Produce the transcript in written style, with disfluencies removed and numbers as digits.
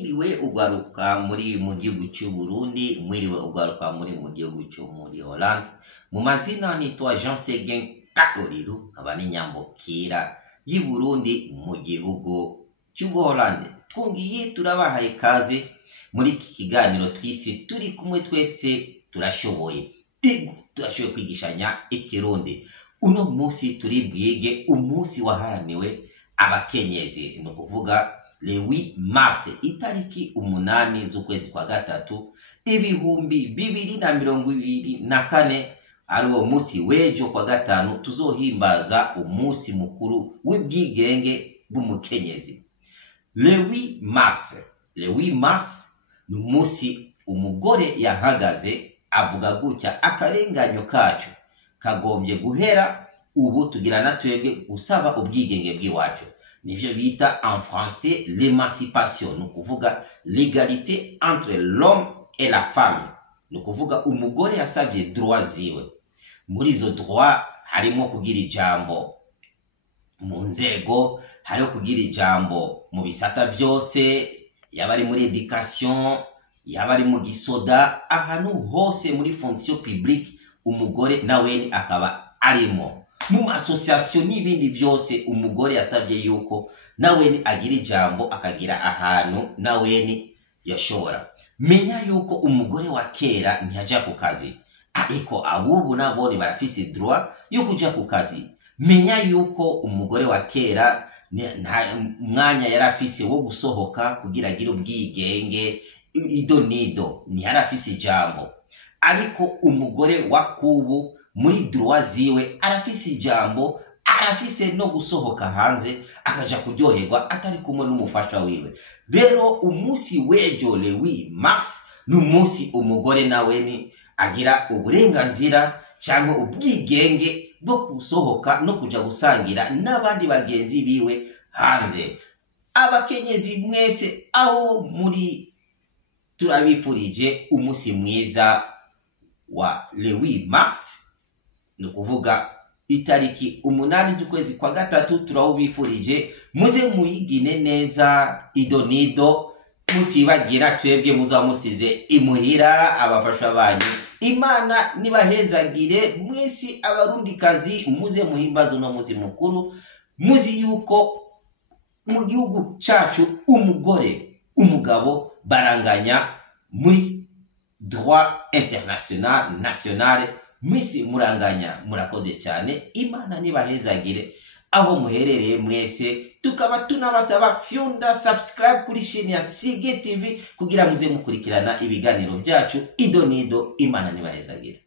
Mwiriwe ugaruka muri mu gihugu cy'u Burundi, mwiriwe ugaruka muri mu gihugu cyo muri Hollande. Mu mazina nitwa Jean Seguin Kakoriru, abani nyambukira y'i Burundi mu gihugu cy'u Hollande. Twungiye turabahaye kaze muri iki kiganiro twise turi kumwe twese turashoboye. Turashoboye kwigishanya ikirundi. Uno munsi turi bwige umunsi waharaniwe abakenyezi, no kuvuga le 8 mars itariki 8 z'ukwezi kwa gatatu 2024, ari wo munsi wejo kwa gatanu tuzohimbaza umunsi mukuru w'ubwigenge bw'umukenyezi. Le 8 mars ni umunsi umugore yahagaze avuga gutya akarenganyo kacu kagombye guhera, ubu tugira natwebwe gusaba ubwigenge bw'iwacu. Nivyo bita en français l'émancipation, no kuvuga l'égalité entre l'homme et la femme, no kuvuga umugore yasavye droit ziwe. Muri izo droit harimo kugira ijambo mu nzego, harimo kugira ijambo mu bisata vyose, yabari muri education, yabari mu gisoda, ahantu hose muri fonction publique umugore nawe akaba arimo. Mu association n'ibindi byose umugore yasabye yuko nawe agira ijambo, akagira ahantu nawe yashobora. Menya yuko umugore wa kera ntiyaja ku kazi, ariko abubu nabone barafise droit yo kuja ku kazi. Menya yuko umugore wa kera nta mwanya yarafise wo gusohoka kugira agire ubwigenge ido nido, ntiyarafise ijambo. Ariko umugore wa kubu muri droit ziwe arafise ijambo, arafise no gusohoka hanze akaja kuryoherwa atari kumwe n'umufasha wiwe. Rero umunsi wejo le 8 mars ni umunsi umugore nawe agira uburenganzira cyangwa ubwigenge bwo gusohoka no kuja gusangira n'abandi bagenzi biwe hanze. Abakenyezi mwese aho muri turabifurije umunsi mwiza wa le 8 mars, no kuvuga itariki 8 z'ukwezi kwa gatatu. Turawubifurije muze muyigine neza idonido, mutibagira twebwe muzamusize imuhira abafasha banyu. Imana nibahezagire mwese abarundikazi, muze muhimbaza no muzi mukuru. Muzi yuko mu gihugu cyacu umugore umugabo baranganya muri droit international national. Mwese muranganya, murakoze cyane. Imana nibahezagire aho muherereye mwese. Tukaba tunabasaba fyunda subscribe kuri chaîne ya Sige TV kugira muze mukurikirana ibiganiro byacu idonido. Imana nibahezagire.